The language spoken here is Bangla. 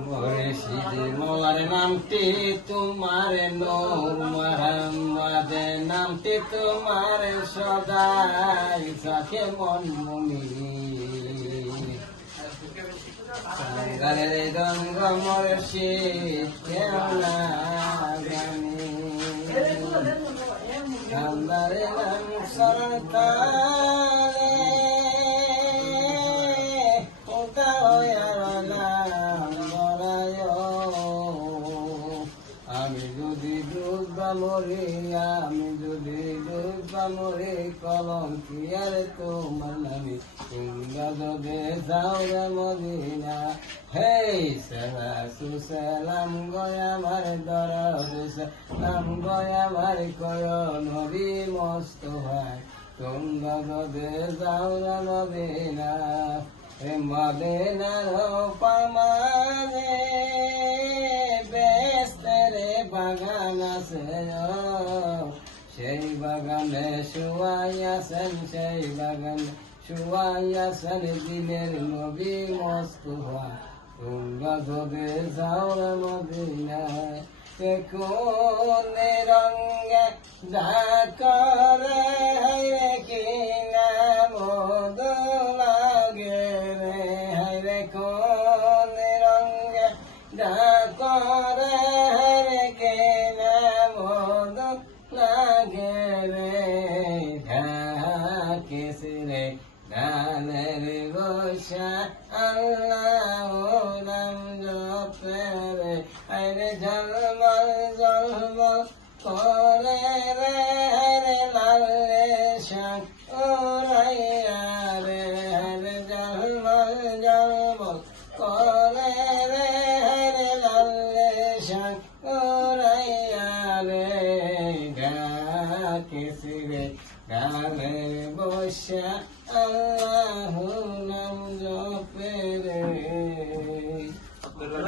মুর্শিদ মোর নামটি তোমার নূর মোহাম্মদ নামটি তোমার সদাই সাথে মন মুনি সাঙ্গালের গঙ্গ মুর্শিদ কেওনা গানি সাঙ্গারে নাম সরকারে আমি যদি ডুববা মরি আমি যদি ডুববা মরি কলম কি আর তোমার নামে তোমরা যদি যাও রে মদিনা হে সালাম গয় আমার দরদ সালাম গয় আমার কয় নবী মস্ত হয় তোমরা যদি যাও রে মদিনা হে মদিনার পামানে বাগান আছে সেই বাগানে শুয়াইয়াছেন সেই বাগানে শুয়াইয়াছেন দিনের নবী মোস্তফা তোমরা যদি যাও মদিনায় কোন রঙে ডাকরে হাইরে কি নাম লাগে রে হাইরে কোন রঙে ডাকরে গানের গোসা আল্লাহ নাম জপে আরে ঝলমল ঝলমল করে রে হরে লালে শাক ওরাইয়া রে হরে ঝলমল ঝলমল করে রে হরে লালে শাক ওরাইয়া রে গাকে সিরে গানে বসা আল্লাহ